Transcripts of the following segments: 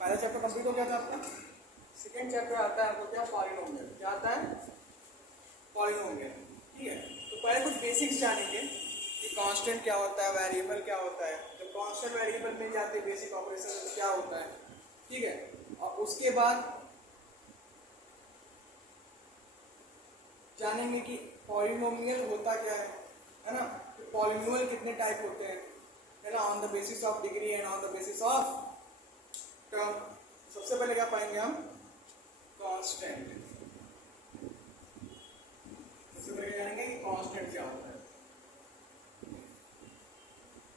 पहला chapter complete हो गया था आपका। सेकेंड चैप्टर आता है आपको क्या, पॉलिनोमियल। क्या आता है, पॉलिनोमियल। ठीक है, तो पहले कुछ बेसिक्स जानेंगे कि कांस्टेंट क्या होता है, वेरिएबल क्या होता है। जब कांस्टेंट वेरिएबल में जाते हैं बेसिक ऑपरेशन तो क्या होता है, ठीक है। और उसके बाद जानेंगे कि पॉलिनोमियल होता क्या है ना। तो पॉलिनोमियल कितने टाइप होते हैं, है ना, on the basis of degree and on the basis of term. सबसे पहले क्या पाएंगे हम, कांस्टेंट। सबसे पहले जानेंगे कि कांस्टेंट क्या होता है।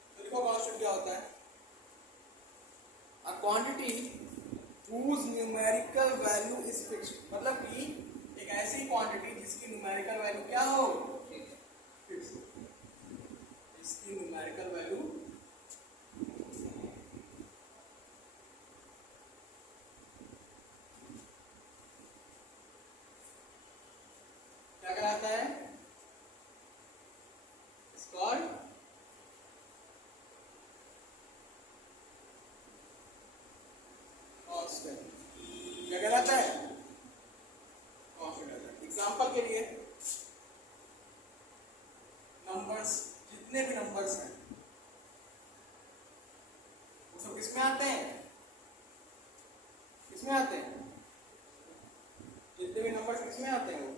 तो देखो कांस्टेंट क्या होता है, a quantity whose numerical value is fixed, मतलब कि एक ऐसी क्वांटिटी जिसकी न्यूमेरिकल वैल्यू क्या हो, फिक्स हो। इसकी न्यूमेरिकल वैल्यू क्या कहलाता है, कॉल्ड कांस्टेंट। क्या कहलाता है, कांस्टेंट। एग्जांपल के लिए नंबर्स, जितने भी नंबर्स हैं वो सब किसमें आते हैं, किसमें आते हैं, जितने भी नंबर्स किसमें आते हैं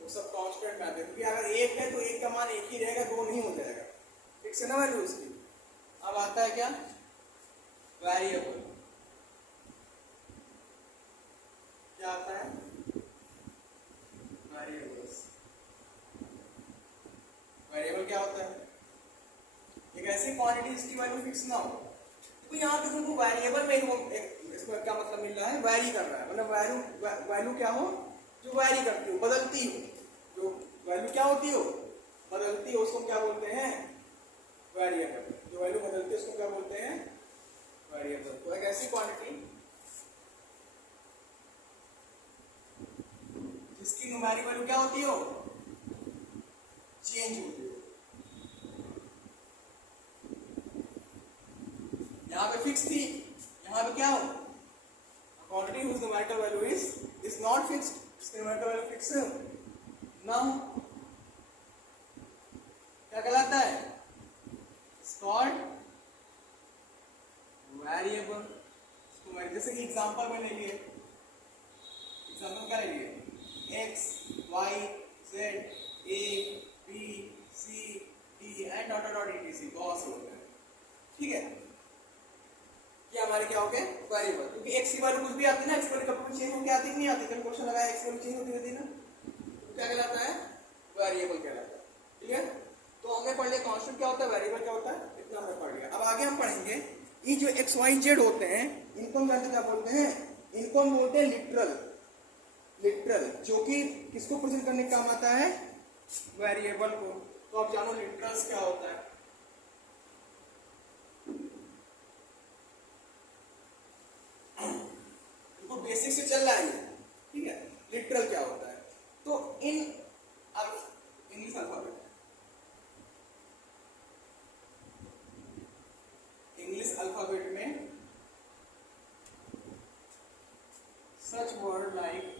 वो सब कांस्टेंट में आते हैं। क्योंकि अगर एक है तो एक का मान एक ही रहेगा, दो नहीं हो जाएगा, फिक्स है ना वैल्यू उसकी। अब आता है क्या, वेरिएबल। क्या आता है, वेरिएबल्स। वेरिएबल क्या होता है, एक ऐसी क्वांटिटी जिसकी वैल्यू फिक्स ना हो। तो यहाँ पे तुमको वेरिएबल में इसको क्या मतलब मिल रहा है, वैरी कर रहा है, मतलब वैल्यू क्या हो, जो वैरी करती हो, बदलती हो। जो वैल्यू क्या होती हो, बदलती हो, उसको क्या बोलते हैं, वेरिएबल। जो वैल्यू बदलती है उसको क्या बोलते हैं, वेरिएबल। तो एक ऐसी क्वांटिटी जिसकी न्यूमेरिक वैल्यू क्या होती हो, चेंज होती हो। यहाँ पे फिक्स थी, यहाँ पे क्या हो, quantity whose numerical value is not fixed, इसकी numerical value fix ना हो, क्या कहलाता है, called variable। जैसे कि एग्जांपल में ले लिए, एग्जांपल क्या ले लिए, x y z a b c d and dot dot etc बहुत से होते हैं। ठीक है, ये हमारे क्या हो गए, वेरिएबल। क्योंकि x की वैल्यू कुछ भी आती है ना, x की वैल्यू कभी चेंज होकर आती नहीं आती, कभी क्वेश्चन लगाया x की वैल्यू चेंज होती रहती है ना, तो क्या कहलाता है, वेरिएबल कहलाता है। ठीक है, तो हमने पढ़ लिया कांस्टेंट क्या होता है, वेरिएबल क्या होता है, इतना हमने पढ़ लिया। अब आगे हम पढ़ेंगे ये जो x y z होते हैं, इनको हम जानते क्या बोलते हैं, इनको हम बोलते हैं लिटरल। लिटरल जो कि किसको प्रेजेंट करने का काम आता है, वेरिएबल को। तो आप जानो लिटरल्स क्या होता है। इनको बेसिक से चल रहा है, ठीक है। लिटरल क्या होता है, तो in English alphabet, English alphabet में such word like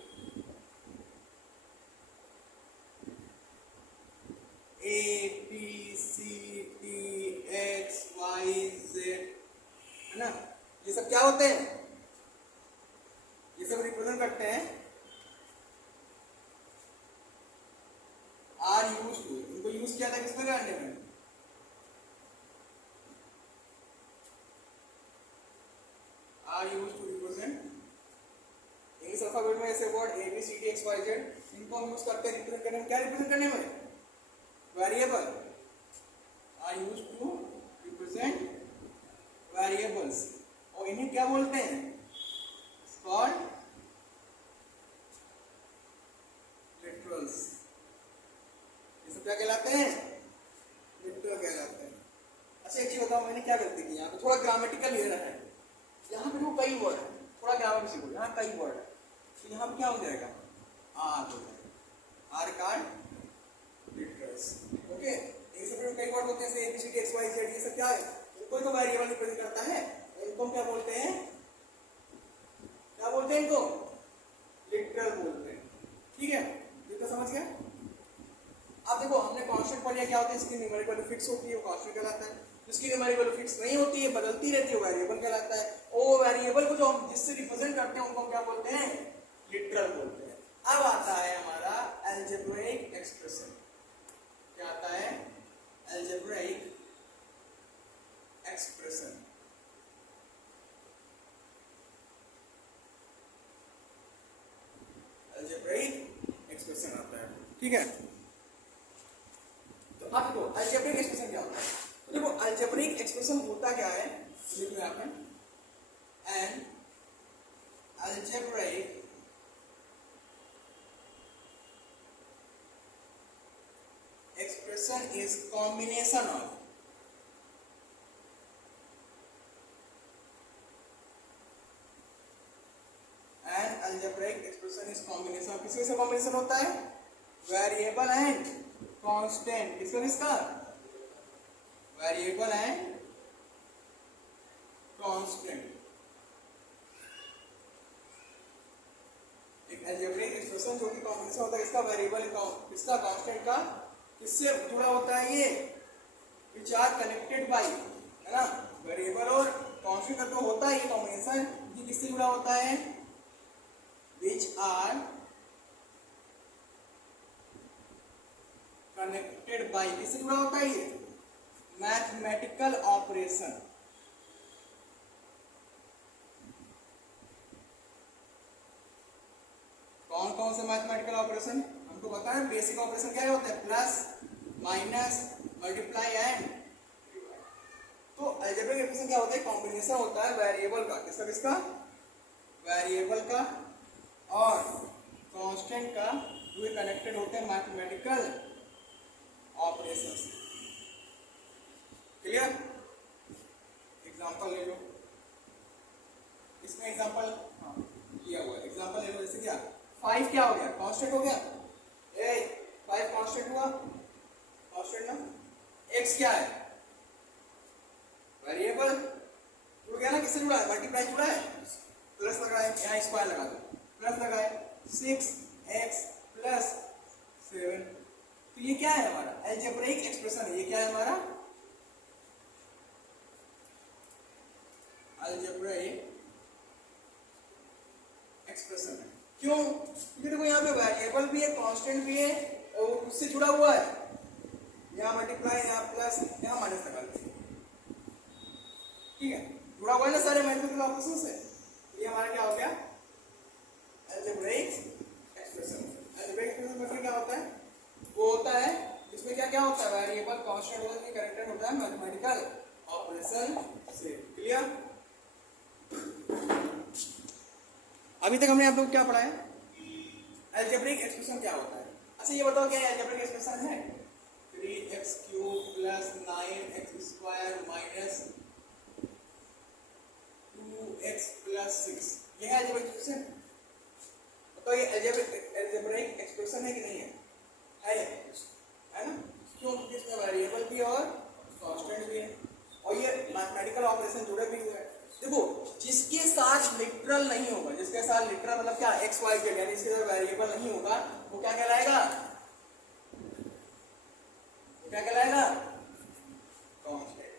A B C D X Y Z, है ना, ये सब क्या होते हैं, ये सब रिप्रेजेंट करते हैं आर यूज टू। इनको यूज किया था किसमें करने में, are used to represent English alphabet में ऐसे word A B C D X Y Z, इनको हम यूज करते हैं रिप्रेजेंट करने में। क्या रिप्रेजेंट करने में, variable. Are used to represent variables, और इन्हें क्या बोलते हैं, कॉल्ड लिटरल्स। ये सब क्या कहलाते हैं, लिटरल कहलाते हैं। अच्छा एक चीज बताओ, मैंने क्या गलती की, यहाँ पे थोड़ा ग्रामेटिकल एरर है। यहाँ पे कई वर्ड है, थोड़ा ग्रामर सीखो, यहाँ कई वर्ड है, तो यहाँ पे क्या हो जाएगा, आर हो जाएगा, आर कार्ड लिटरल्स। ओके, ये सब कई वर्ड होते हैं जैसे ABCD XYZ, ये सब क्या है, इनको तो वेरिएबल रिप्रेजेंट करता है, इनको हम क्या बोलते हैं, जिसकी न्यूमेरिक वैल्यू फिक्स होती है वो कांस्टेंट कहलाता है, जिसकी न्यूमेरिक वैल्यू फिक्स नहीं होती है, बदलती रहती है, वो वेरिएबल कहलाता है। और वो वेरिएबल को जो हम जिससे रिप्रेजेंट करते हैं उनको हम क्या बोलते हैं, लिटरल बोलते हैं। अब आता है हमारा अलजेब्रिक एक्सप्रेशन। क्या आता है, अलजेब्रिक एक्सप्रेशन। अलजेब्रिक एक्सप्रेशन आता है, ठीक है। तो अब देखो अलजेब्रिक एक्सप्रेशन क्या होता है। तो देखो अलजेब्रिक एक्सप्रेशन होता क्या है, देखो यहाँ पे N algebraic expression is combination of an algebraic expression is combination of किसके से combination होता है, variable and constant। किसका किसका, variable and constant। एक algebraic expression जो कि combination होता है इसका variable इसका constant का, किससे जुड़ा होता है ये, which are connected by, है ना, वेरिएबल और कांस्टेंट का तो होता है ये कॉम्बिनेशन, ये किससे जुड़ा होता है, which are connected by, किससे जुड़ा होता है ये, मैथमेटिकल ऑपरेशन। कौन कौन से मैथमेटिकल ऑपरेशन हमको पता है, बेसिक ऑपरेशन क्या होता है, प्लस माइनस मल्टीप्लाई एंड। तो अलजेब्रिक एक्सप्रेशन क्या होता है, कॉम्बिनेशन होता है वेरिएबल का, किसका किसका, वेरिएबल का और कांस्टेंट का, जो कनेक्टेड होते हैं मैथमेटिकल ऑपरेशंस। क्लियर, एग्जांपल ले लो, इसमें एग्जांपल किया हुआ है, एग्जांपल ले लो, जैसे क्या 5 क्या हो गया, कांस्टेंट हो गया, 5 कांस्टेंट हुआ, कांस्टेंट ना, x क्या है, वेरिएबल, जुड़ गया ना, किससे जुड़ा है, मल्टीप्लाई जुड़ा है, प्लस लगाए, यहाँ स्क्वायर लगा दो, प्लस लगाए 6x प्लस 7। तो ये क्या है हमारा, अलजेब्रिक एक्सप्रेशन है, ये क्या है हमारा, अलजेब्रिक एक्सप्रेशन है। क्यों, क्योंकि देखो यहाँ पे वेरिएबल भी है, कांस्टेंट भी है और उससे जुड़ा हुआ है, यहाँ मल्टीप्लाई, यहाँ प्लस, यहाँ माइनस लगा दो, ठीक है, जुड़ा हुआ है ना सारे मैथमेटिकल ऑपरेशन से। ये हमारा क्या हो गया, अलजेब्रिक एक्सप्रेशन। अलजेब्रिक एक्सप्रेशन मतलब क्या होता है, वो होता है जिसमें क्या क्या होता है, वेरिएबल कांस्टेंट होता है, कनेक्टेड होता है मैथमेटिकल ऑपरेशन से। क्लियर, अभी तक हमने आप लोग क्या पढ़ा है, अलजेब्रिक एक्सप्रेशन क्या होता है। अच्छा ये बताओ क्या अलजेब्रिक एक्सप्रेशन है, 3x³ plus 9x² minus 2x plus 6, ये है अलजेब्रिक एक्सप्रेशन। तो ये अलजेब्रिक एक्सप्रेशन है कि नहीं है, है ना, क्यों, क्योंकि इसमें वेरिएबल भी और कांस्टेंट भी है और ये मैथमेटिकल ऑपरेशन जुड़े भी हुए हैं। देखो जिसके साथ लिटरल नहीं होगा, जिसके साथ लिटरल मतलब क्या, एक्स वाई के, यानी इसके साथ वेरिएबल नहीं होगा, वो क्या कहलाएगा, क्या कहलाएगा, कांस्टेंट।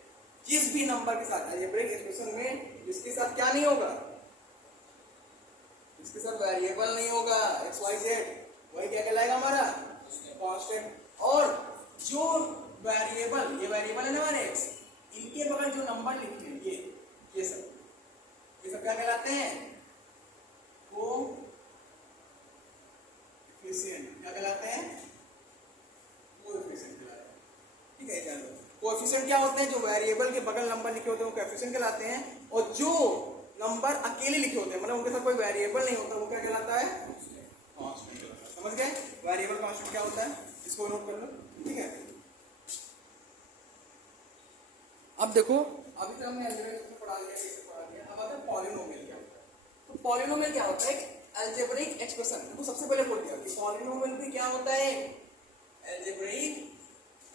जिस भी नंबर के साथ अलजेब्रिक एक्सप्रेशन में जिसके साथ क्या नहीं होगा, जिसके साथ वेरिएबल नहीं होगा एक्स वाई जेड, वही क्या कहलाएगा हमारा कांस्टेंट। और जो वेरिएबल, ये वेरिएबल है ना हमारे एक्स, इनके बगैर जो नंबर लिखे हैं ये सब क्या कहलाते हैं, कोएफिशिएंट। क्या कहलाते हैं, कोएफिशिएंट कहलाते हैं, ठीक है। चलो कोएफिशिएंट क्या होते हैं, जो वेरिएबल के बगल नंबर लिखे होते हैं वो कोएफिशिएंट कहलाते हैं, और जो नंबर अकेले लिखे होते हैं मतलब उनके साथ कोई वेरिएबल नहीं होता, वो क्या कहलाता है, कांस्टेंट कहलाता है। समझ गए, वेरिएबल कांस्टेंट क्या होता है, इसको नोट कर लो, ठीक है। अब देखो अभी तक हमने अलजेब्रिक पढ़ा लिया, कैसे पढ़ा लिया, अब आता है पॉलिनोमियल क्या होता है। तो पॉलिनोमियल क्या होता है, अलजेब्रिक एक्सप्रेशन। तो सबसे पहले बोल दिया कि पॉलिनोमियल भी क्या होता है, अलजेब्रिक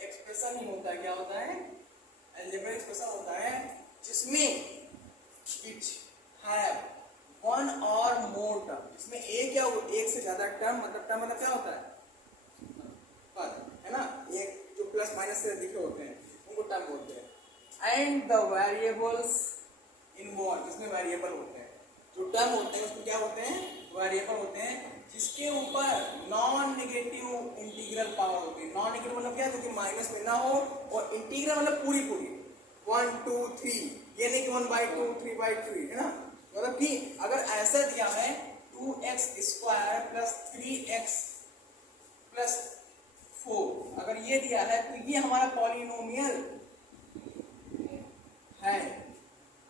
एक्सप्रेशन ही होता है। क्या होता है, अलजेब्रिक एक्सप्रेशन होता है जिसमें इट हैव वन और मोर टर्म, जिसमें एक या एक से ज्यादा टर्म, मतलब टर्म मतलब क्या होता है, पद, है ना, एक जो प्लस माइनस से एंड द वेरिएबल्स इन्वॉल्व, जिसमें वेरिएबल होते हैं, जो टर्म होते हैं उसमें क्या होते हैं, वेरिएबल होते हैं, जिसके ऊपर नॉन नेगेटिव इंटीग्रल पावर होती है। नॉन नेगेटिव मतलब क्या है, जो कि माइनस में ना हो, और इंटीग्रल मतलब पूरी पूरी 1 2 3, ये नहीं कि 1/2 3/3 है ना। मतलब कि अगर ऐसा दिया है 2x² प्लस 3x प्लस 4, अगर ये दिया है तो ये हमारा पॉलिनोमियल है।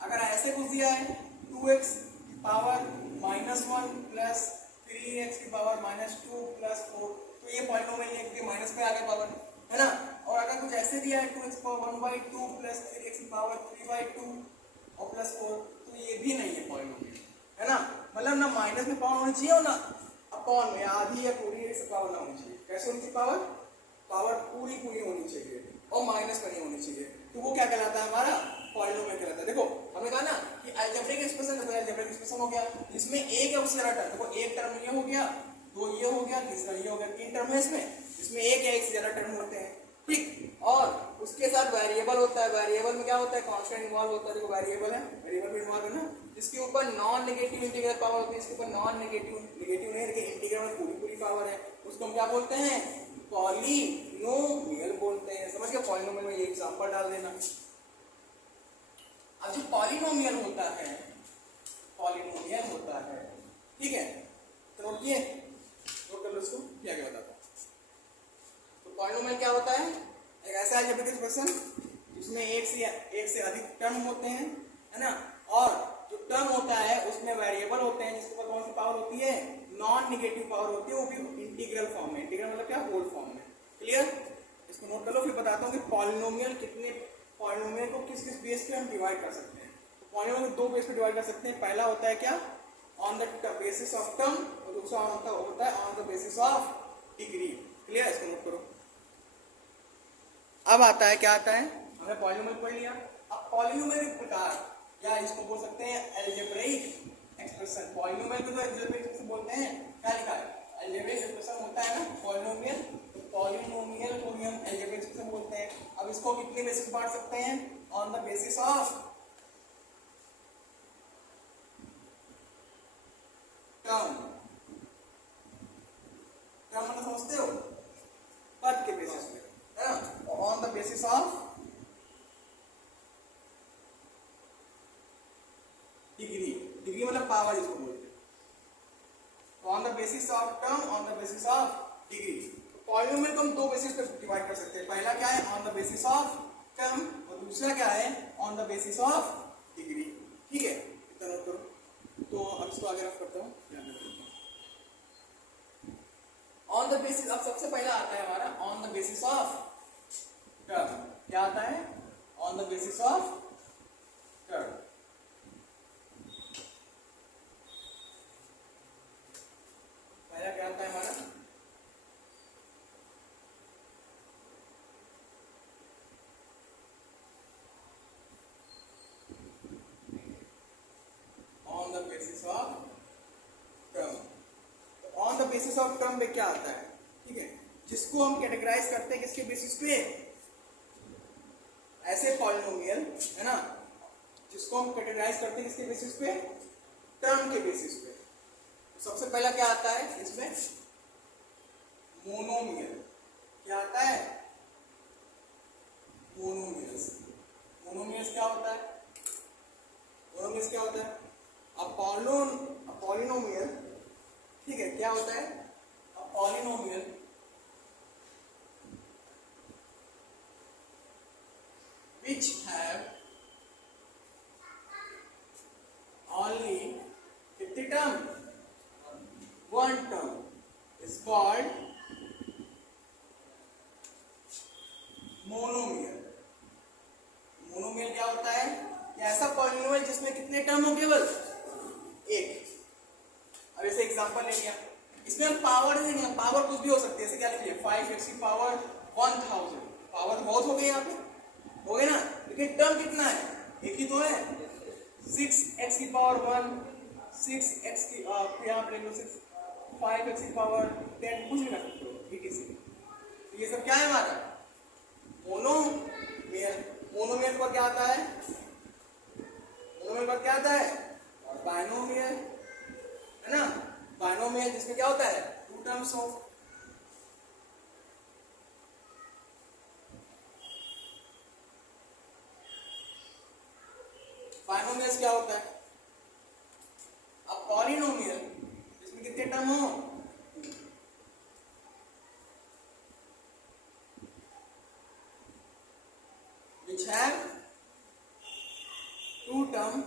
अगर ऐसे कुछ दिया है 2x की पावर -1 प्लस 3x की पावर -2 प्लस 4, तो ये पॉलिनोमियल है क्योंकि माइनस पे आ गया पावर, है ना। और अगर कुछ ऐसे दिया है 2x की पावर 1/2 प्लस 3x की पावर 3/2 और प्लस 4, तो ये भी नहीं है पॉलिनोमियल, है ना। मतलब ना माइनस में पावर होनी चाहिए और ना अपॉन में आधी या पूरी से पावर ना होनी चाहिए। कैसे होनी चाहिए पावर, पावर पूरी पूरी होनी चाहिए और माइनस में नहीं होनी चाहिए, तो वो क्या कहलाता है, हमारा पॉलिनोमियल कहलाता है। देखो हमने कहा ना कि अलजेब्रिक एक्सप्रेशन, देखो अलजेब्रिक एक्सप्रेशन हो गया जिसमें एक है उससे ज्यादा टर्म, देखो एक टर्म ये हो गया, दो ये हो गया, तीसरा ये हो गया, तीन टर्म है इसमें, जिसमें एक या एक से ज्यादा टर्म होते हैं, ठीक। और उसके साथ वेरिएबल होता है, वेरिएबल में क्या होता है, कांस्टेंट इन्वॉल्व होता है। देखो वेरिएबल है, वेरिएबल भी इन्वॉल्व है ना, जिसके ऊपर नॉन नेगेटिव इंटीग्रल पावर होती है, इसके ऊपर नॉन नेगेटिव नेगेटिव नहीं, लेकिन इंटीग्रल में पूरी पूरी पावर है, उसको हम क्या बोलते हैं, पॉलिनोमियल बोलते हैं। समझ गए, पॉलिनोमियल में ये एग्जांपल डाल देना। अब जो पॉलिनोमियल होता है, पॉलिनोमियल होता है, ठीक है, तो नोट किए, नोट कर लो इसको, क्या क्या बताता हूं। तो पॉलिनोमियल क्या होता है, एक ऐसा अलजेब्रिक एक्सप्रेशन जिसमें एक से अधिक टर्म होते हैं, है ना, और जो टर्म होता है उसमें वेरिएबल होते हैं, जिसके ऊपर कौन सी पावर होती है, नॉन नेगेटिव पावर होती है, वो भी इंटीग्रल फॉर्म में। इंटीग्रल मतलब क्या, होल फॉर्म में। क्लियर, इसको नोट कर लो, फिर बताता हूँ कि पॉलिनोमियल कितने, पॉलिनोमियल को किस किस बेस पे हम डिवाइड कर सकते हैं। तो पॉलिनोमियल को दो बेस पे डिवाइड कर सकते हैं। पहला होता है क्या, on the basis of term, और दूसरा होता है on the basis of degree. Clear, इसको नोट करो। अब आता है, क्या आता है, हमने पॉलिनोमियल पढ़ लिया। अब पॉलिनोमियल प्रकार, या इसको बोल सकते हैं अलजेब्रिक एक्सप्रेशन। पॉलिनोमियल को तो अलजेब्रिक एक्सप्रेशन बोलते हैं, क्या लिखा है, अलजेब्रिक एक्सप्रेशन होता है ना पॉलिनोमियल, तो पॉलिनोमियल को भी हम अलजेब्रिक एक्सप्रेशन बोलते हैं। अब इसको कितने बेसिस पे बांट सकते हैं, on the basis of term. Term मतलब समझते हो, पद के बेसिस पे, है ना, on the basis of degree. Degree मतलब पावर जिसको बोलते हैं। On the basis of term, on the basis of degree. Polynomial को हम दो बेसिस पे डिवाइड कर सकते हैं। पहला क्या है, on the basis of term, और दूसरा क्या है, on the basis of degree. ठीक है, इतना नोट करो। तो अब इसको आगे रख करता हूँ। ऑन द बेसिस, अब सबसे पहला आता है हमारा on the basis of term. क्या आता है, on the basis of term. पहला क्या आता है हमारा, on the basis of term. On the basis of term में क्या आता है, ठीक है, जिसको हम कैटेगराइज करते हैं किसके बेसिस पे, ऐसे पॉलिनोमियल, है ना, जिसको हम कैटेगराइज करते हैं किसके बेसिस पे, टर्म के बेसिस पे। तो सबसे पहला क्या आता है इसमें, मोनोमियल। क्या आता है, मोनोमियल्स। मोनोमियल्स क्या होता है, मोनोमियल्स क्या होता है, पॉलिनोमियल, ठीक है, क्या होता है, पॉलिनोमियल which have only कितनी term, one term is called monomial. Monomial क्या होता है, ऐसा पॉलिनोमियल जिसमें कितने टर्म हो, केवल एक। अब ऐसे एग्जांपल ले लिया, इसमें हम पावर नहीं लेंगे, पावर कुछ भी हो सकती है। जैसे क्या लिखिए, 5x की पावर 1000, पावर बहुत हो गई यहाँ पे, हो गई ना, लेकिन टर्म कितना है, एक ही तो है। 6x की पावर 1, 6x की यहाँ पे 5x की पावर 10, कुछ भी कर सकते हो, etc। तो ये सब क्या है हमारा, मोनोमियल। मोनोमियल पर क्या आता है? मोनोमियल पर क्या आता है? बाइनोमियल, है ना? बाइनोमियल जिसमें क्या होता है? टू टर्म्स हो। बाइनोमियल्स क्या होता है? अब पॉलिनोमियल जिसमें कितने टर्म हो? which have two term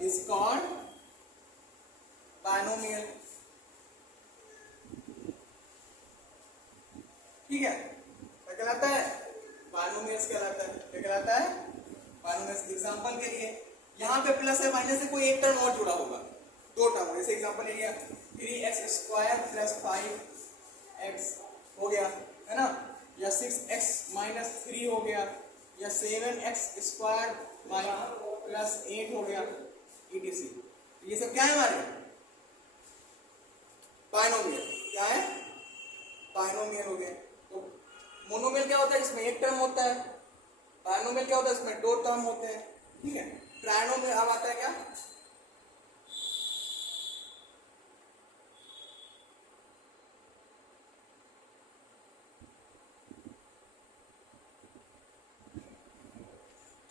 is called binomial। ठीक है, क्या कहलाता है? बाइनोमियल्स कहलाता है। क्या कहलाता है? बाइनोमियल्स। एग्जांपल के लिए यहाँ पे प्लस है माइनस से कोई एक टर्म और जुड़ा होगा, दो टर्म। जैसे एग्जांपल ले लिया 3x² प्लस 5x हो गया, है ना? या 6x माइनस 3 हो गया, या 7x² प्लस 8 हो गया, etc। ये सब क्या है हमारे? बाइनोमियल। क्या है? बाइनोमियल हो गया। तो मोनोमियल क्या होता है? इसमें एक टर्म होता है। बाइनोमियल क्या होता है? इसमें दो टर्म होते हैं। ठीक है। ट्राइनोमियल अब आता है क्या?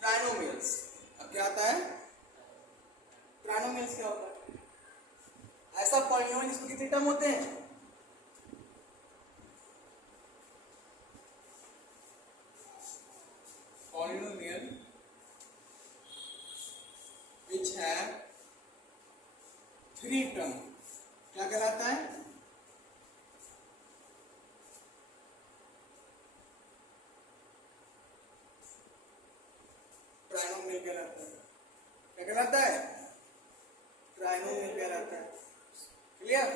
ट्राइनोमियल्स। अब क्या आता है? ट्राइनोमियल्स क्या होता है? ऐसा पॉलिनोमियल जिसमें कितने टर्म होते हैं? Polynomial which have three term क्या कहलाता है? ट्राइनोमियल कहलाता है। क्या कहलाता है? ट्राइनोमियल कहलाता है। क्लियर?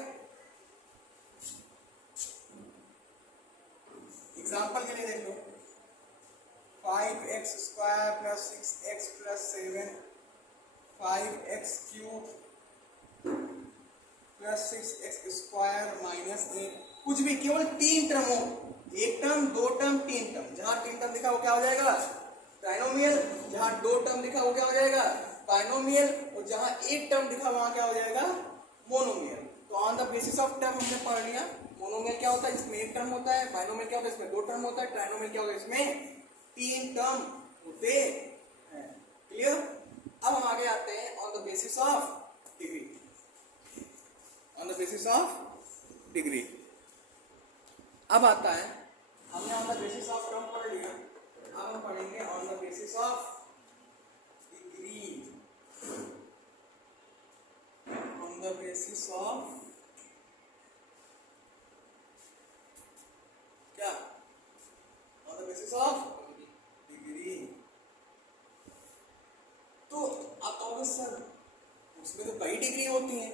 एग्जांपल के लिए देख लो 5x² plus 6x plus 7 5x³ plus 6x² minus 8। कुछ भी, केवल तीन टर्म हो, एक टर्म, दो टर्म, तीन टर्म। जहां तीन टर्म लिखा वो क्या हो जाएगा? ट्राइनोमियल। जहां दो टर्म लिखा वो क्या हो जाएगा? बाइनोमियल। और जहां एक टर्म लिखा वहां क्या हो जाएगा? मोनोमियल। तो on the basis of term हमने पढ़ लिया। मोनोमियल क्या होता है? इसमें एक टर्म होता है। बाइनोमियल क्या होता है? इसमें दो टर्म होता है। ट्राइनोमियल क्या होता है? इसमें तीन टर्म होते हैं। क्लियर? अब हम आगे आते हैं on the basis of degree. On the basis of degree अब आता है, हमने on the basis of term पढ़ लिया। अब हम पढ़ेंगे on the basis of degree. On the basis of क्या? On the basis of degree. तो आप कहोगे सर उसमें तो कई डिग्री होती हैं।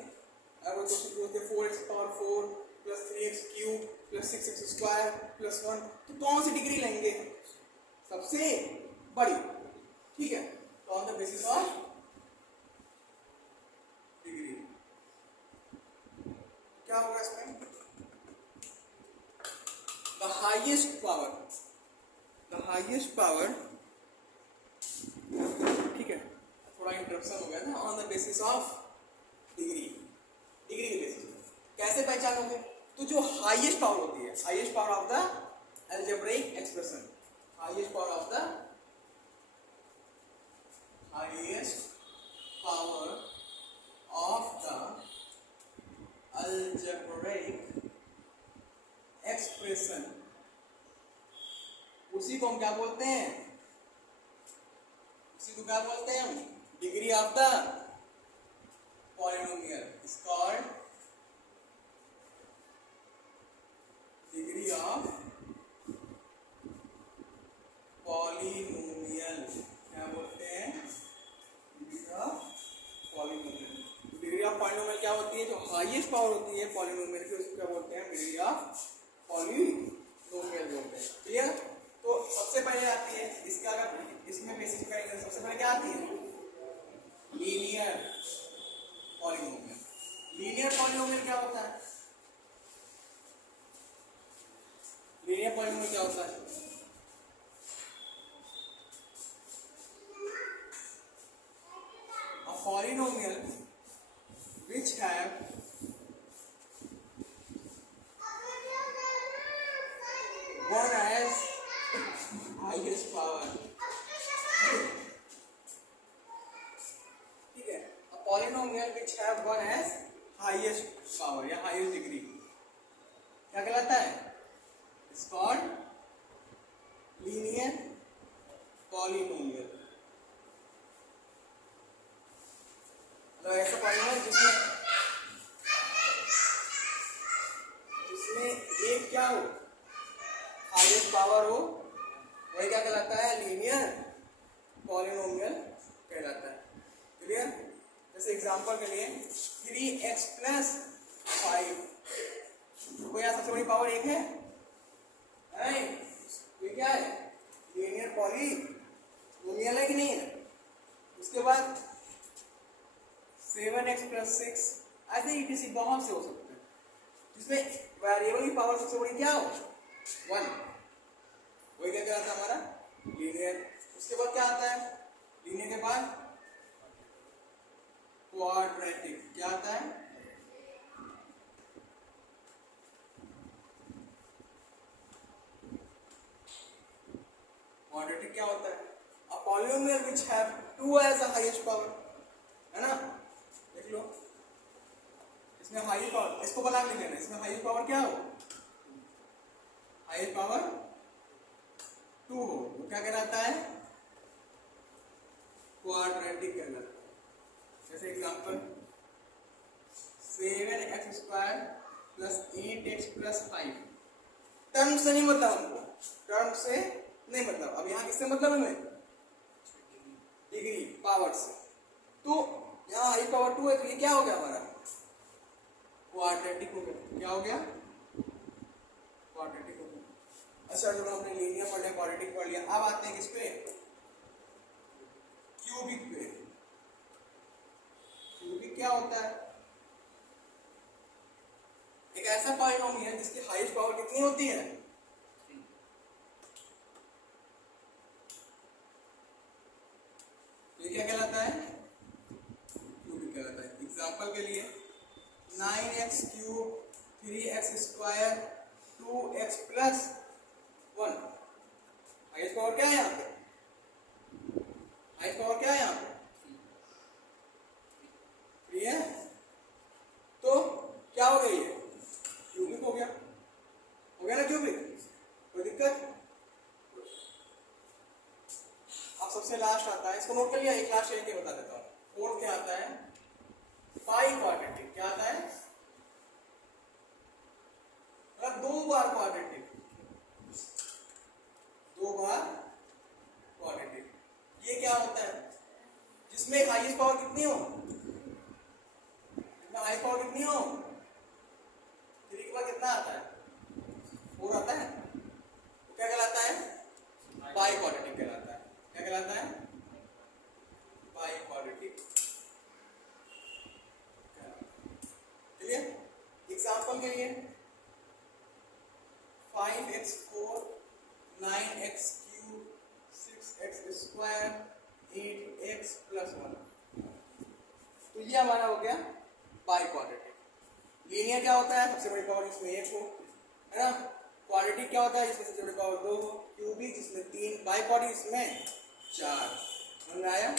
अगर क्वेश्चन होते हैं 4x⁴ plus 3x³ plus 6x² plus 1, तो कौन सी डिग्री लेंगे? सबसे बड़ी। ठीक है। तो on the basis of degree क्या होगा इसमें? The highest power. ठीक है, थोड़ा इंटरप्शन हो गया ना। On the basis of degree के बेसिस कैसे पहचानोगे? तो जो हाईएस्ट पावर होती है, highest power of the algebraic expression, highest power of the algebraic expression, उसी को हम क्या बोलते हैं? उसी को क्या बोलते हैं हम? Degree of the polynomial is called degree of polynomial. क्या बोलते हैं? Degree of polynomial. Degree of polynomial क्या होती है? जो हाईएस्ट पावर होती है पॉलिनोमियल की, उसको क्या बोलते हैं? डिग्री ऑफ पॉलिनोमियल बोलते हैं। क्लियर? तो सबसे पहले आती है इसका, अगर इसमें बेसिस करेंगे सबसे पहले क्या आती है? Linear polynomial. लीनियर पॉलिनोमियल क्या होता है? लीनियर पॉलिनोमियल क्या होता है? polynomial which have one as highest power. ठीक है, a polynomial which have one as highest power या highest degree क्या कहलाता है? It's called linear polynomial. तो ऐसा पॉलिनोमियल जिसमें एक क्या हो, हाईएस्ट पावर हो, वही क्या कहलाता है? लीनियर पॉलिनोमियल कहलाता है. क्लियर? जैसे एग्जांपल के लिए 3x + 5, तो यहाँ सबसे बड़ी पावर एक है नहीं, ये क्या है? लीनियर पॉलिनोमियल है कि नहीं है? उसके बाद 7x + 6, ऐसे ही किसी बहुत से हो सकते हैं जिसमें वेरिएबल की पावर सबसे बड़ी क्या हो? 1. वही क्या कहलाता है? हमारा लीनियर. उसके बाद क्या आता है? लीनियर के बाद क्वाड्रेटिक. क्या आता है? क्वाड्रेटिक क्या होता है? A polynomial which have 2 as the highest power, है ना? देख लो, इसमें हाईएस्ट पावर, इसको बना के लेना, इसमें हाईएस्ट पावर क्या हो? हाईएस्ट पावर 2 हो, वो क्या कहलाता है? क्वाड्रेटिक कहलाता है. जैसे एग्जांपल 7x² + 8x + 5. टर्म से नहीं मतलब हमको, टर्म से नहीं मतलब. अब यहाँ किससे मतलब है? हमें डिग्री पावर से. तो यहाँ हाई पावर 2 है, तो ये क्या हो गया? हमारा क्वाड्रेटिक हो गया. क्या हो गया? क्वाड्रेटिक हो गया. अच्छा, जब हमने लीनियर पढ़ लिया, क्वाड्रेटिक पढ़ लिया, अब आते हैं किस पे? क्यूबिक पे. क्यूबिक क्या होता है? एक ऐसा पॉलिनोमियल जिसकी हाईएस्ट पावर कितनी होती है? ये क्या कहलाता है? क्यूबिक कहलाता है. एग्जांपल के लिए 9x³ 3x² 2x + 1. Highest power क्या है यहाँ पे? हाईएस्ट पावर क्या है यहाँ पे? 3 है. तो क्या हो गई है? क्यूबिक हो गया. हो गया ना क्यूबिक? कोई दिक्कत? अब सबसे लास्ट आता है, इसको नोट कर लिया? एक लास्ट लेके बता देता हूँ. फोर्थ क्या आता है? पाई क्वाड्रेटिक. क्या आता है? मतलब 2 बार क्वाड्रेटिक. 2 बार क्वाड्रेटिक. ये क्या होता है? जिसमें हाईएस्ट पावर कितनी हो? हाई पावर कितनी हो? 3 के बाद कितना आता है? 4 आता है. तो क्या कहलाता है? बाई क्वाड्रेटिक कहलाता है. क्या कहलाता है? By quadratic. क्लियर? एग्जांपल के लिए 5x4 9x³ 6x² 8x + 1. तो ये हमारा हो गया बाई क्वाड्रेटिक. लीनियर क्या होता है? सबसे बड़ी पावर जिसमें 1 हो, है ना? क्वाड्रेटिक क्या होता है? जिसमें सबसे बड़ी पावर 2 हो. क्यूबिक जिसमें 3. बाई क्वाड्रेटिक जिसमें 4. समझ आया?